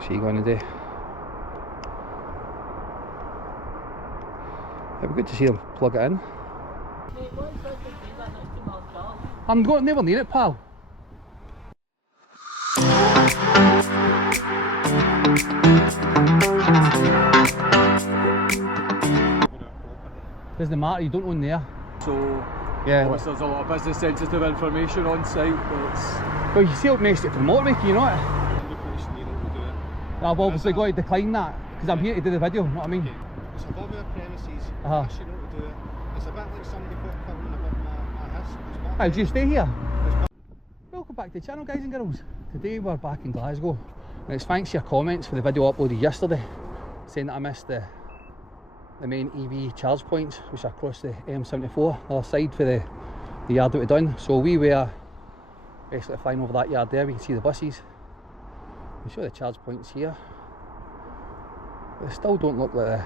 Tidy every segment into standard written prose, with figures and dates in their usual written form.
What's he going to do? It'd be good to see them plug it in. I'm going never near it, pal. Doesn't matter, you don't own there. So yeah, obviously there's a lot of business sensitive information on site, but it's... Well, you see how it makes it for the motorbike, you know it? I've obviously got to decline that, because I'm here to do the video, you know what I mean? Okay. It's above our premises, you actually know to do it. It's a bit like somebody filming above my house. How do you stay here? Welcome back to the channel, guys and girls. Today we're back in Glasgow, and it's thanks to your comments for the video uploaded yesterday, saying that I missed the main EV charge points, which are across the M74, the other side for the yard that we've done. So we were basically flying over that yard there. We can see the buses. We show the charge points here. They still don't look like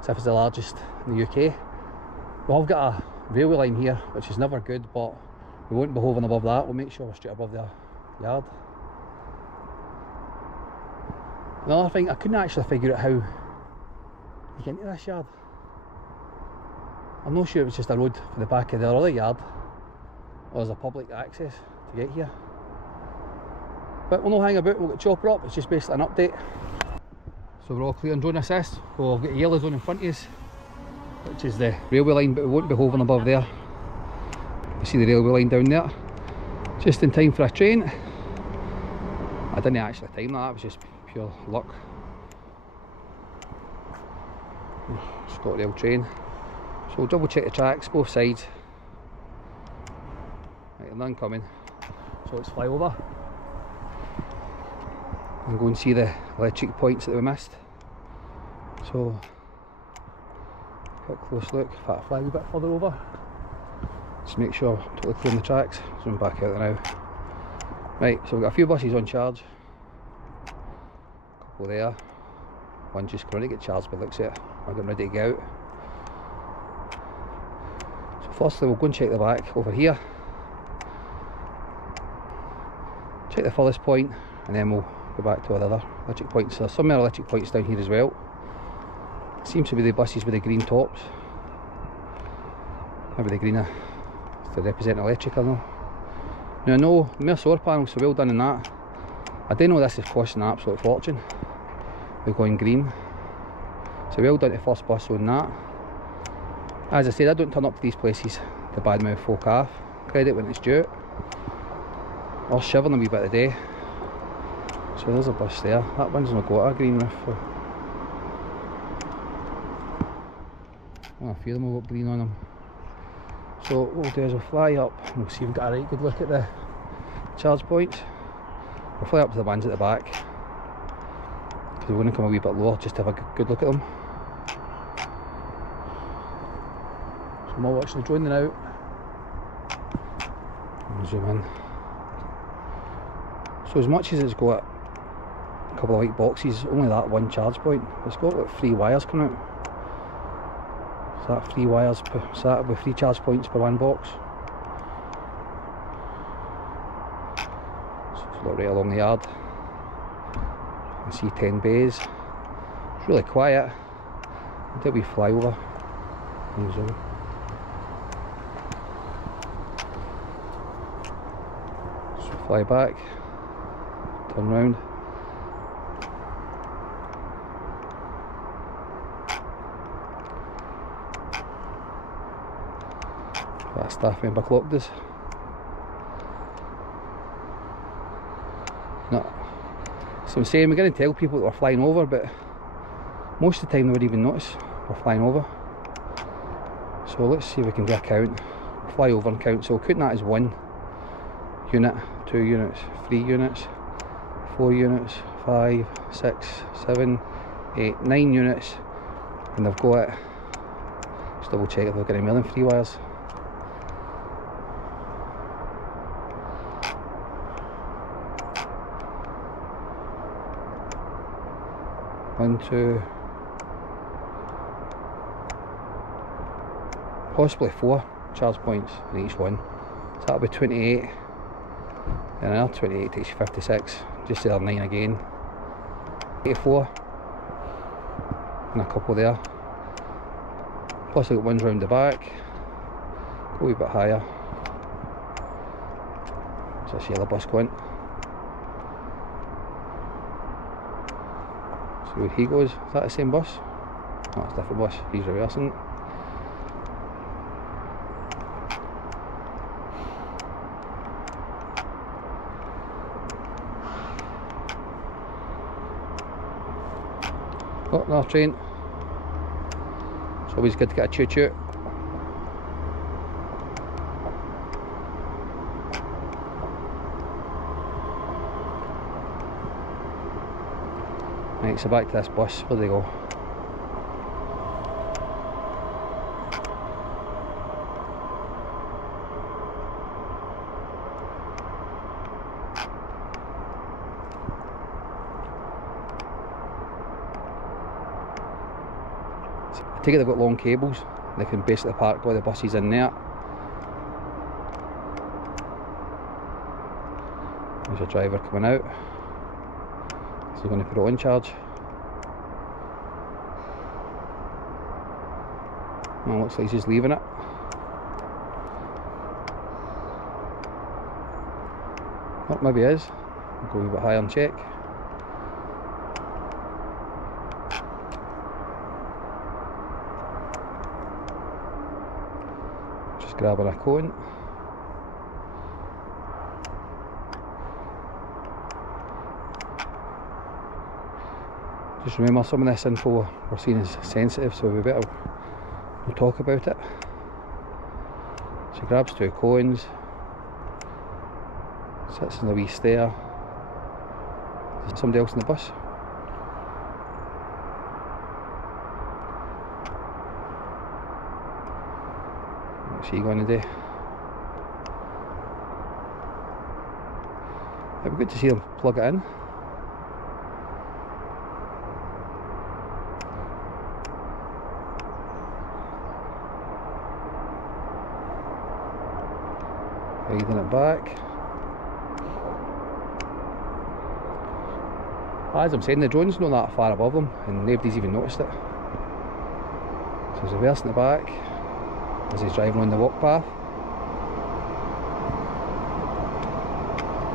as if it's the largest in the UK. We have got a railway line here, which is never good, but we won't be hovering above that. We'll make sure we're straight above the yard. Another thing, I couldn't actually figure out how you get into this yard. I'm not sure it was just a road for the back of the other yard, or there's a public access to get here. But we'll not hang about, we'll get Chopper up. It's just basically an update. So we're all clear on drone assist. Well, I've got a yellow zone in front of us, which is the railway line, but we won't be hovering above there. You see the railway line down there. Just in time for a train. I didn't actually time that, it was just pure luck. ScotRail train. So we'll double check the tracks, both sides. Right, none coming. So let's fly over and go and see the electric points that we missed. So, quick close look. In fact, fly a wee bit further over. Just make sure I'm totally clear on the tracks. Zoom back out there now. Right, so we've got a few buses on charge. A couple there. One just going to get charged by the looks of it. I'm getting ready to get out. So firstly we'll go and check the back over here. Check the furthest point, and then we'll go back to our other electric points. So there's some more electric points down here as well. Seems to be the buses with the green tops. Maybe the green to represent electric, I don't know. Now I know more solar panels, so well done in that. I do know this is costing an absolute fortune. We're going green. So well done to first bus on that. As I said, I don't turn up to these places to badmouth folk off. Credit when it's due. Or shivering a wee bit today. So there's a bus there. That one's not got a green roof. Well, a few of them have got green on them. So what we'll do is we'll fly up and we'll see if we've got a right good look at the charge points. We'll fly up to the ones at the back, because we're going to come a wee bit lower just to have a good look at them. So I'm all watching the drone now. And zoom in. So as much as it's got a couple of white boxes, only that one charge point, it's got like 3 wires coming out. So that 3 wires, so that with 3 charge points per one box. So it's right along the yard. You can see 10 bays. It's really quiet. Until we fly over. So fly back. Turn round. That staff member clocked us. No. So I'm saying we're going to tell people that we're flying over, but most of the time they wouldn't even notice we're flying over. So let's see if we can do a count. We'll fly over and count. So we'll count that as 1 unit, 2 units, 3 units, 4 units, 5, 6, 7, 8, 9 units, and they've got, just double check if they've got any more than 3 wires. One, two, possibly 4 charge points in each one. So that'll be 28, and another 28 takes you 56, just the other 9 again. 84 and a couple there. Plus I got ones round the back, go a wee bit higher. There's this yellow bus going. See where he goes. Is that the same bus? No, it's a different bus. He's reversing. Oh, another train. It's always good to get a choo-choo. Right, so back to this bus. Where do they go? I take it they've got long cables. They can basically park all the buses in there. There's your driver coming out. So he's going to put it on charge. Well, looks like he's just leaving it. Oh, maybe he is. We'll go a wee bit higher and check. Just grabbing a cone. Just remember, some of this info we're seeing is sensitive, so we better we'll talk about it. So he grabs two cones, sits in the wee stair. There's somebody else in the bus. What's he going to do? It'd be good to see them plug it in. Feeding it back. As I'm saying, the drone's not that far above them and nobody's even noticed it. So he's reversing it back as he's driving on the walk path.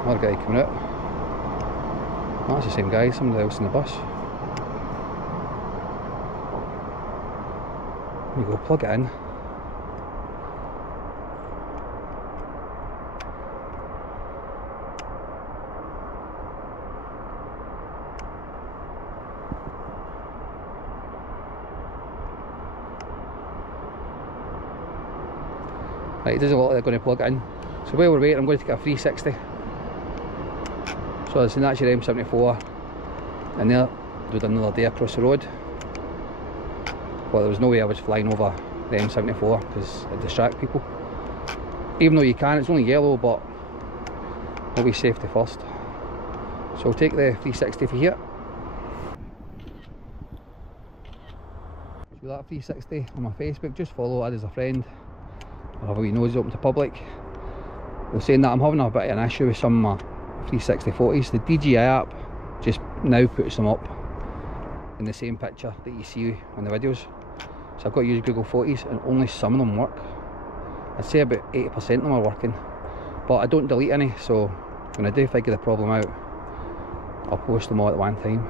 Another guy coming out. Oh, that's the same guy, somebody else in the bus. There you go, plug it in. Right, it doesn't look like they're going to plug it in. So while we're waiting, I'm going to take a 360. So I've seen that's your M74 and there, we did another day across the road. But there was no way I was flying over the M74 because it distracts people. Even though you can, it's only yellow, but always safety first. So I'll take the 360 for here. So that 360 on my Facebook, just follow, add as a friend. I'll have a wee nose open to public. Well, saying that, I'm having a bit of an issue with some of my 360 photos. The DJI app just now puts them up in the same picture that you see on the videos. So I've got to use Google Photos and only some of them work. I'd say about 80% of them are working. But I don't delete any, so when I do figure the problem out, I'll post them all at one time.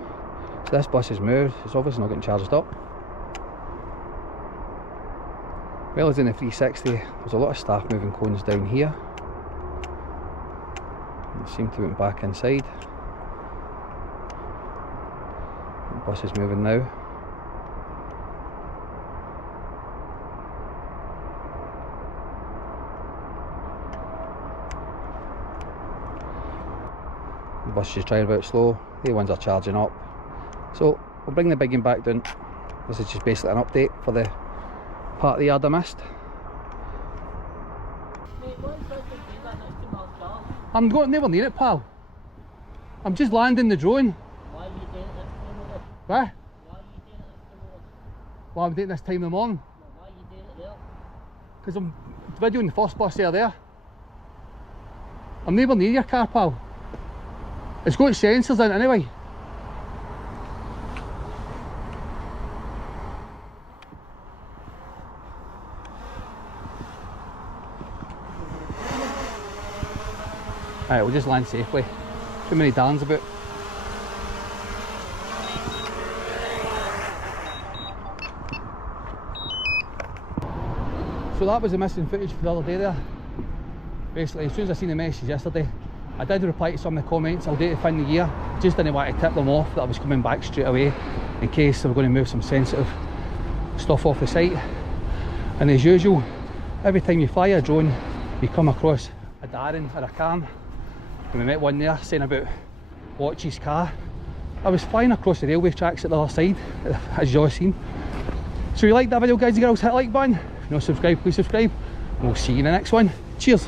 So this bus has moved, it's obviously not getting charged up. Well, as in the 360, there's a lot of staff moving cones down here. They seem to be back inside. The bus is moving now. The bus is driving about slow. The ones are charging up. So we'll bring the big one back down. This is just basically an update for the part of the yard I missed. I'm going never near it, pal. I'm just landing the drone. Why are you doing it this time of day? What? Why are you doing it this time of day? Well, I'm doing this time in the morning. Why are you doing it there? Because I'm videoing the first bus there. I'm never near your car, pal. It's got sensors in it anyway. Alright, we'll just land safely. Too many darns about. So that was the missing footage for the other day there. Basically, as soon as I seen the message yesterday, I did reply to some of the comments all day to find the gear. Just didn't want to tip them off that I was coming back straight away in case they were going to move some sensitive stuff off the site. And as usual, every time you fly a drone, you come across a Darren or a Cam. And we met one there saying about Watch's car. I was flying across the railway tracks at the other side, as you've seen. So if you liked that video, guys and girls, hit the like button. If you're not subscribed, please subscribe. And we'll see you in the next one. Cheers.